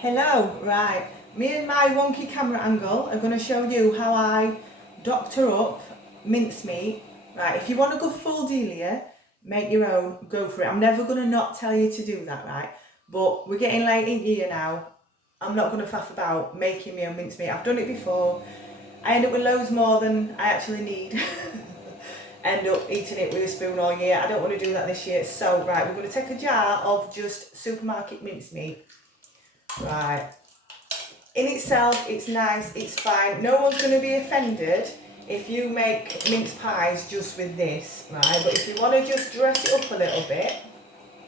Hello, right. Me and my wonky camera angle are going to show you how I doctor up mincemeat. Right, if you want a good full delia, make your own, go for it. I'm never going to not tell you to do that, right? But we're getting late in year now. I'm not going to faff about making my own mincemeat. I've done it before. I end up with loads more than I actually need. End up eating it with a spoon all year. I don't want to do that this year. So, right, we're going to take a jar of just supermarket mincemeat. Right. In itself, it's nice, it's fine. No one's going to be offended if you make mince pies just with this, right? But if you want to just dress it up a little bit,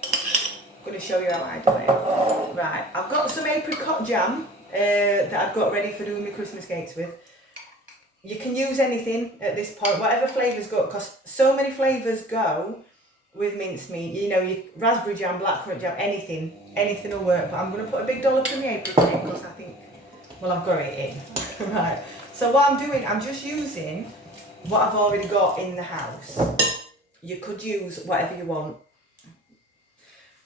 I'm going to show you how I do it. Right, I've got some apricot jam that I've got ready for doing my Christmas cakes with. You can use anything at this point, whatever flavours go, because so many flavours go with mincemeat. You know, you raspberry jam, blackcurrant jam, anything will work. But I'm going to put a big dollop in the apricot in because I think, well, I've got it in. Right, so what I'm doing, I'm just using what I've already got in the house. You could use whatever you want.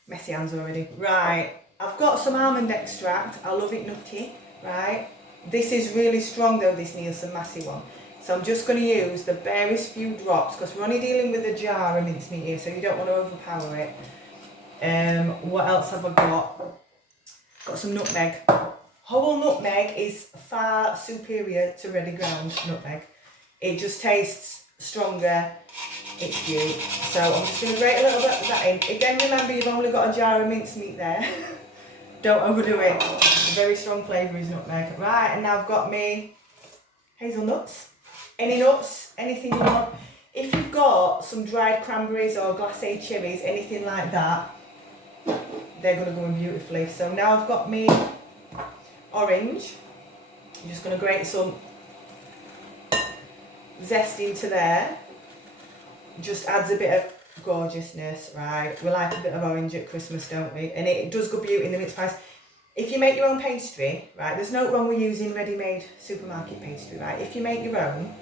Messy hands already. Right, I've got some almond extract. I love it nutty, right? This is really strong though, this Nielsen Massey one. So I'm just going to use the barest few drops because we're only dealing with a jar of mincemeat here, so you don't want to overpower it. What else have I got? Got some nutmeg. Whole nutmeg is far superior to ready ground nutmeg. It just tastes stronger. It's cute. So I'm just going to grate a little bit of that in. Again, remember you've only got a jar of mincemeat there. Don't overdo it. Very strong flavour is nutmeg. Right, and now I've got me hazelnuts. Any nuts, anything you want. If you've got some dried cranberries or glacé cherries, anything like that, they're going to go in beautifully. So now I've got me orange. I'm just going to grate some zest into there. Just adds a bit of gorgeousness, right? We like a bit of orange at Christmas, don't we? And it does go beauty in the mince pies. If you make your own pastry, right, there's no wrong with using ready-made supermarket pastry, right? If you make your own,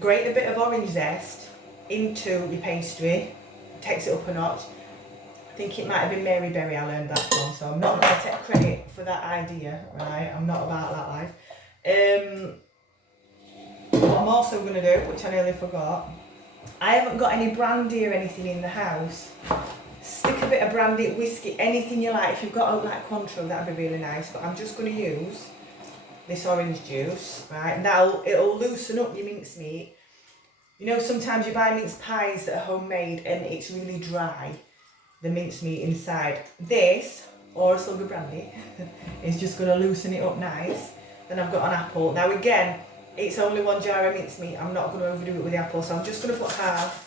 grate a bit of orange zest into your pastry, takes it up a notch. I think it might have been Mary Berry I learned that from, so I'm not going to take credit for that idea, right? I'm not about that life. What I'm also going to do, which I nearly forgot, I haven't got any brandy or anything in the house. Stick a bit of brandy, whiskey, anything you like. If you've got like Cointreau, that'd be really nice. But I'm just going to use this orange juice, right? Now it'll loosen up your mincemeat. You know, sometimes you buy mince pies that are homemade and it's really dry, the mincemeat inside. This, or a slug of brandy, is just going to loosen it up nice. Then I've got an apple. Now again, it's only one jar of mincemeat. I'm not going to overdo it with the apple, so I'm just going to put half.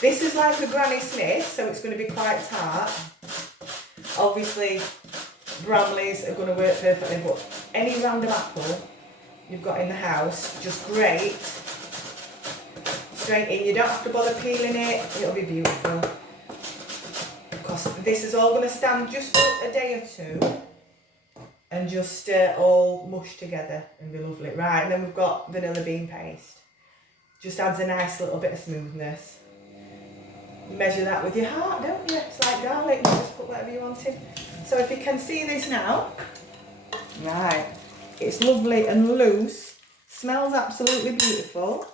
This is like a Granny Smith, so it's going to be quite tart. Obviously, Bramleys are going to work perfectly, but any random apple you've got in the house, just grate straight in. You don't have to bother peeling it. It'll be beautiful. Because this is all going to stand just for a day or two and just all mush together and be lovely. Right, and then we've got vanilla bean paste. Just adds a nice little bit of smoothness. You measure that with your heart, don't you? It's like garlic, you just put whatever you wanted. So if you can see this now, right, it's lovely and loose, smells absolutely beautiful.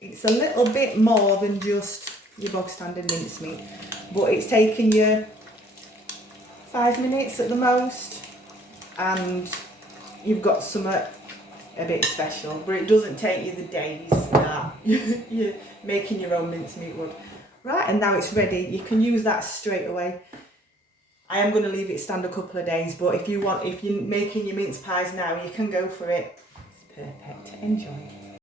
It's a little bit more than just your bog standard mincemeat, but it's taken you 5 minutes at the most, and you've got something a bit special, but it doesn't take you the days that you're making your own mincemeat would. Right, and now it's ready. You can use that straight away. I am going to leave it stand a couple of days, but if you're making your mince pies now, you can go for it. It's perfect. Enjoy.